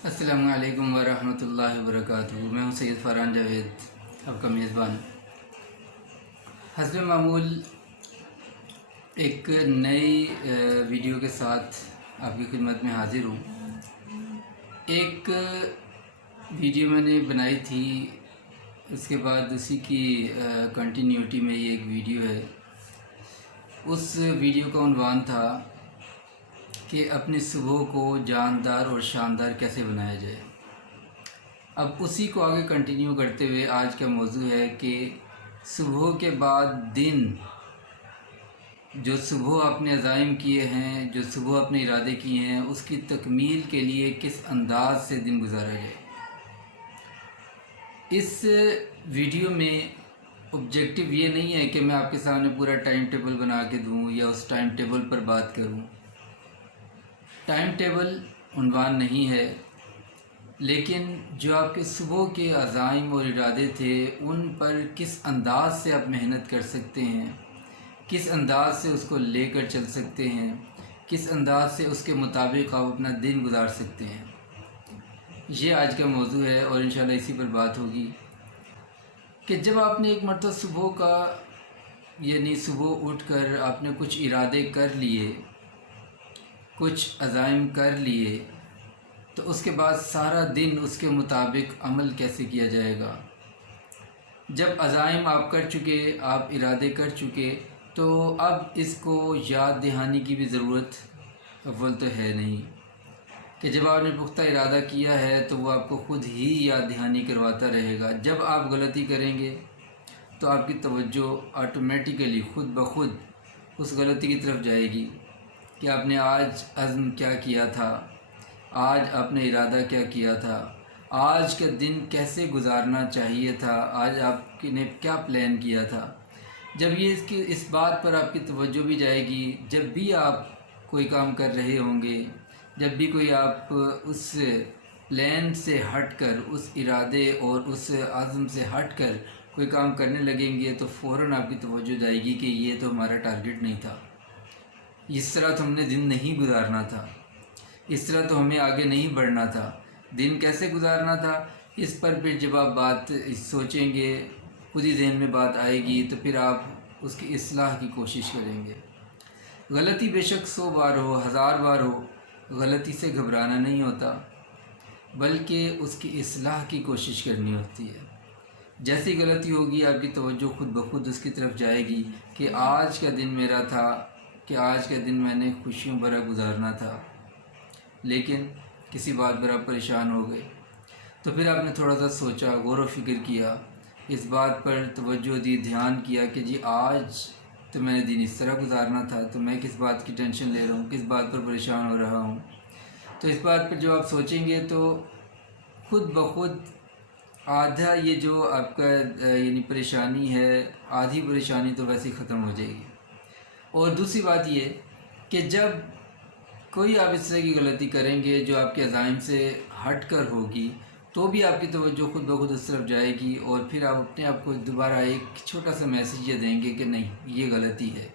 अस्सलामु अलैकुम वरहमतुल्लाहि वबरकातुहू। मैं हूं सैयद फरहान जावेद, आपका मेज़बान। हस्ब मामूल एक नई वीडियो के साथ आपकी खिदमत में हाज़िर हूँ। एक वीडियो मैंने बनाई थी, उसके बाद उसी की कंटिन्यूटी में ये एक वीडियो है। उस वीडियो का उन्वान था कि अपनी सुबह को जानदार और शानदार कैसे बनाया जाए। अब उसी को आगे कंटिन्यू करते हुए आज का मौजू है कि सुबह के बाद दिन, जो सुबह आपने अज़ाइम किए हैं, जो सुबह अपने इरादे किए हैं, उसकी तकमील के लिए किस अंदाज से दिन गुजारा जाए। इस वीडियो में ऑब्जेक्टिव ये नहीं है कि मैं आपके सामने पूरा टाइम टेबल बना के दूँ या उस टाइम टेबल पर बात करूँ। टाइम टेबल उन्वान नहीं है, लेकिन जो आपके सुबह के अज़ाइम और इरादे थे, उन पर किस अंदाज से आप मेहनत कर सकते हैं, किस अंदाज से उसको लेकर चल सकते हैं, किस अंदाज से उसके मुताबिक आप अपना दिन गुजार सकते हैं, ये आज का मौजू है। और इंशाल्लाह इसी पर बात होगी कि जब आपने एक मरतबा सुबह का, यानी सुबह उठकर आपने कुछ इरादे कर लिए, कुछ अज़ाइम कर लिए, तो उसके बाद सारा दिन उसके मुताबिक अमल कैसे किया जाएगा। जब अज़ाइम आप कर चुके, आप इरादे कर चुके, तो अब इसको याद दहानी की भी ज़रूरत अव्वल तो है नहीं कि जब आपने पुख्ता इरादा किया है तो वो आपको ख़ुद ही याद दहानी करवाता रहेगा। जब आप गलती करेंगे तो आपकी तवज्जो ऑटोमेटिकली ख़ुद ब खुद उस गलती की तरफ जाएगी कि आपने आज अज़्म क्या किया था, आज आपने इरादा क्या किया था, आज का दिन कैसे गुजारना चाहिए था, आज आपने क्या प्लान किया था। जब ये इस बात पर आपकी तवज्जो भी जाएगी, जब भी आप कोई काम कर रहे होंगे, जब भी कोई आप उस प्लान से हटकर, उस इरादे और उस आज़म से हटकर कोई काम करने लगेंगे, तो फ़ौरन आपकी तवज्जो जाएगी कि ये तो हमारा टारगेट नहीं था, इस तरह तो हमने दिन नहीं गुजारना था, इस तरह तो हमें आगे नहीं बढ़ना था। दिन कैसे गुजारना था, इस पर फिर जब आप बात सोचेंगे, खुद ही जहन में बात आएगी, तो फिर आप उसकी इस्लाह की कोशिश करेंगे। गलती बेशक 100 बार हो, 1000 बार हो, गलती से घबराना नहीं होता, बल्कि उसकी इस्लाह की कोशिश करनी होती है। जैसी गलती होगी, आपकी तवज्जो खुद ब खुद उसकी तरफ जाएगी कि आज का दिन मेरा था, कि आज का दिन मैंने खुशियों भरा गुजारना था, लेकिन किसी बात पर आप परेशान हो गए। तो फिर आपने थोड़ा सा सोचा, गौर व फिक्र किया, इस बात पर तवज्जो दी, ध्यान किया कि जी आज तो मैंने दिन इस तरह गुजारना था, तो मैं किस बात की टेंशन ले रहा हूँ, किस बात पर परेशान हो रहा हूँ। तो इस बात पर जब आप सोचेंगे तो खुद ब खुद आधा ये जो आपका यानी परेशानी है, आधी परेशानी तो वैसे ही ख़त्म हो जाएगी। और दूसरी बात ये कि जब कोई आप इस तरह की गलती करेंगे जो आपके अज़ाइम से हट कर होगी, तो भी आपकी तवज्जो खुद ब खुद उस तरफ जाएगी, और फिर आप अपने आप को दोबारा एक छोटा सा मैसेज ये देंगे कि नहीं, ये गलती है,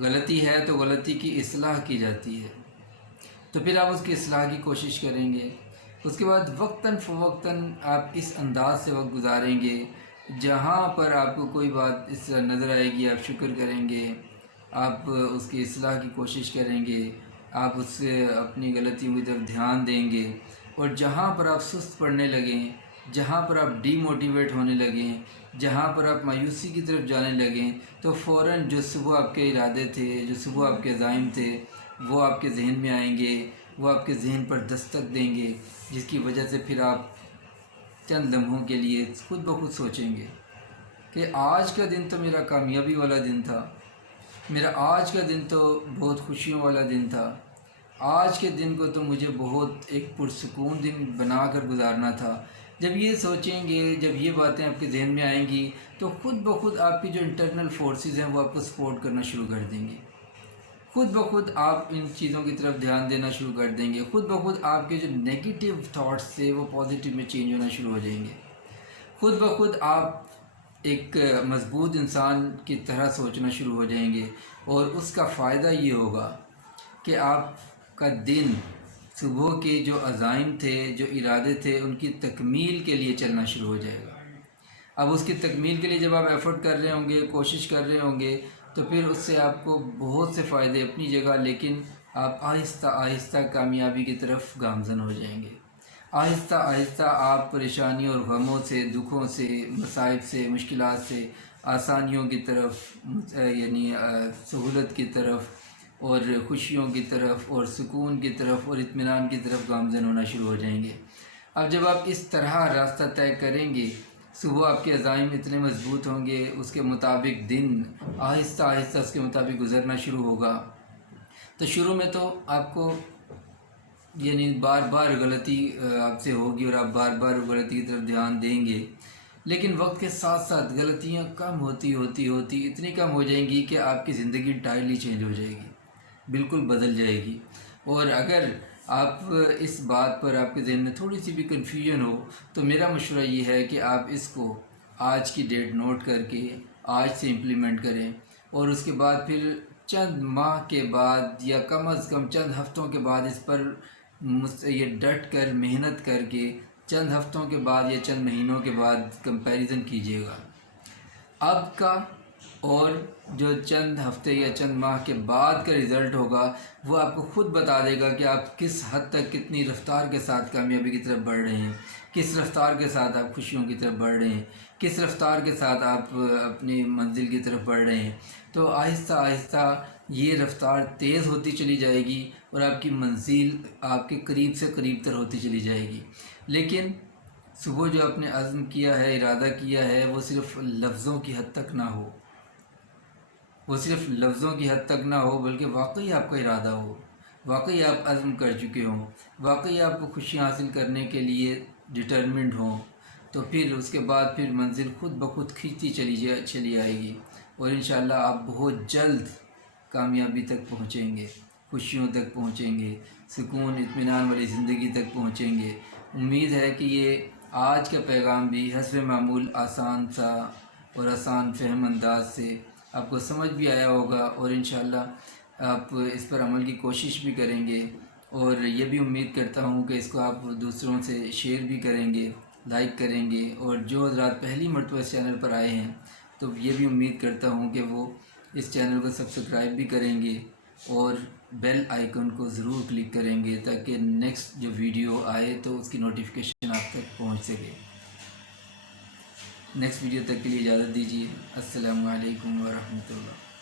गलती है तो गलती की इस्लाह की जाती है। तो फिर आप उसकी इस्लाह की कोशिश करेंगे। उसके बाद वक्तन फ़वक्तन आप इस अंदाज से वक्त गुजारेंगे, जहाँ पर आपको कोई बात इस तरह नज़र आएगी, आप शुक्र करेंगे, आप उसकी इस्लाह की कोशिश करेंगे, आप उससे अपनी गलतियों की तरफ ध्यान देंगे। और जहाँ पर आप सुस्त पड़ने लगें, जहाँ पर आप डीमोटिवेट होने लगें, जहाँ पर आप मायूसी की तरफ जाने लगें, तो फ़ौरन जो सुबह आपके इरादे थे, जो सुबह आपके अज़ाइम थे, वो आपके जहन में आएंगे, वो आपके जहन पर दस्तक देंगे, जिसकी वजह से फिर आप चंद लम्हों के लिए खुद ब खुद सोचेंगे कि आज का दिन तो मेरा कामयाबी वाला दिन था, मेरा आज का दिन तो बहुत खुशियों वाला दिन था, आज के दिन को तो मुझे बहुत एक पुरसुकून दिन बना कर गुजारना था। जब ये सोचेंगे, जब ये बातें आपके जहन में आएंगी, तो ख़ुद ब खुद आपकी जो इंटरनल फोर्सेस हैं वो आपको सपोर्ट करना शुरू कर देंगी। खुद ब खुद आप इन चीज़ों की तरफ ध्यान देना शुरू कर देंगे। खुद ब खुद आपके जो नेगेटिव थाट्स थे वो पॉजिटिव में चेंज होना शुरू हो जाएंगे। खुद ब खुद आप एक मजबूत इंसान की तरह सोचना शुरू हो जाएंगे, और उसका फ़ायदा ये होगा कि आपका दिन صبح کے جو عزائم تھے، جو ارادے تھے، ان کی تکمیل کے لیے چلنا شروع ہو جائے گا۔ اب اس کی تکمیل کے لیے جب آپ ایفرٹ کر رہے ہوں گے، کوشش کر رہے ہوں گے، تو پھر اس سے آپ کو بہت سے فائدے اپنی جگہ، لیکن آپ آہستہ آہستہ کامیابی کی طرف گامزن ہو جائیں گے۔ آہستہ آہستہ آپ پریشانیوں اور غموں سے، دکھوں سے، مصائب سے، مشکلات سے آسانیوں کی طرف، یعنی سہولت کی طرف اور خوشیوں کی طرف اور سکون کی طرف اور اطمینان کی طرف گامزن ہونا شروع ہو جائیں گے۔ اب جب آپ اس طرح راستہ طے کریں گے، صبح آپ کے عزائم اتنے مضبوط ہوں گے، اس کے مطابق دن آہستہ آہستہ اس کے مطابق گزرنا شروع ہوگا۔ تو شروع میں تو آپ کو یعنی بار بار غلطی آپ سے ہوگی اور آپ بار بار غلطی کی طرف دھیان دیں گے، لیکن وقت کے ساتھ ساتھ غلطیاں کم ہوتی ہوتی ہوتی اتنی کم ہو جائیں گی کہ آپ کی زندگی انٹائرلی چینج ہو جائے گی، بالکل بدل جائے گی۔ اور اگر آپ اس بات پر آپ کے ذہن میں تھوڑی سی بھی کنفیوژن ہو تو میرا مشورہ یہ ہے کہ آپ اس کو آج کی ڈیٹ نوٹ کر کے آج سے امپلیمنٹ کریں، اور اس کے بعد پھر چند ماہ کے بعد یا کم از کم چند ہفتوں کے بعد اس پر یہ ڈٹ کر محنت کر کے چند ہفتوں کے بعد یا چند مہینوں کے بعد کمپیریزن کیجیے گا اب کا، اور جو چند ہفتے یا چند ماہ کے بعد کا رزلٹ ہوگا وہ آپ کو خود بتا دے گا کہ آپ کس حد تک، کتنی رفتار کے ساتھ کامیابی کی طرف بڑھ رہے ہیں، کس رفتار کے ساتھ آپ خوشیوں کی طرف بڑھ رہے ہیں، کس رفتار کے ساتھ آپ اپنی منزل کی طرف بڑھ رہے ہیں۔ تو آہستہ آہستہ یہ رفتار تیز ہوتی چلی جائے گی اور آپ کی منزل آپ کے قریب سے قریب تر ہوتی چلی جائے گی۔ لیکن صبح جو آپ نے عزم کیا ہے، ارادہ کیا ہے، وہ صرف لفظوں کی حد تک نہ ہو، وہ صرف لفظوں کی حد تک نہ ہو، بلکہ واقعی آپ کا ارادہ ہو، واقعی آپ عزم کر چکے ہوں، واقعی آپ کو خوشیاں حاصل کرنے کے لیے ڈٹرمنڈ ہوں، تو پھر اس کے بعد پھر منزل خود بخود کھینچتی چلی آئے گی، اور انشاءاللہ آپ بہت جلد کامیابی تک پہنچیں گے، خوشیوں تک پہنچیں گے، سکون اطمینان والی زندگی تک پہنچیں گے۔ امید ہے کہ یہ آج کا پیغام بھی حسب معمول آسان سا اور آسان فہم انداز سے آپ کو سمجھ بھی آیا ہوگا، اور انشاءاللہ آپ اس پر عمل کی کوشش بھی کریں گے، اور یہ بھی امید کرتا ہوں کہ اس کو آپ دوسروں سے شیئر بھی کریں گے، لائک کریں گے، اور جو حضرات پہلی مرتبہ اس چینل پر آئے ہیں تو یہ بھی امید کرتا ہوں کہ وہ اس چینل کو سبسکرائب بھی کریں گے اور بیل آئیکن کو ضرور کلک کریں گے تاکہ نیکسٹ جو ویڈیو آئے تو اس کی نوٹیفیکیشن آپ تک پہنچ سکے۔ نیکسٹ ویڈیو تک کے لیے اجازت دیجیے۔ السلام علیکم ورحمۃ اللہ۔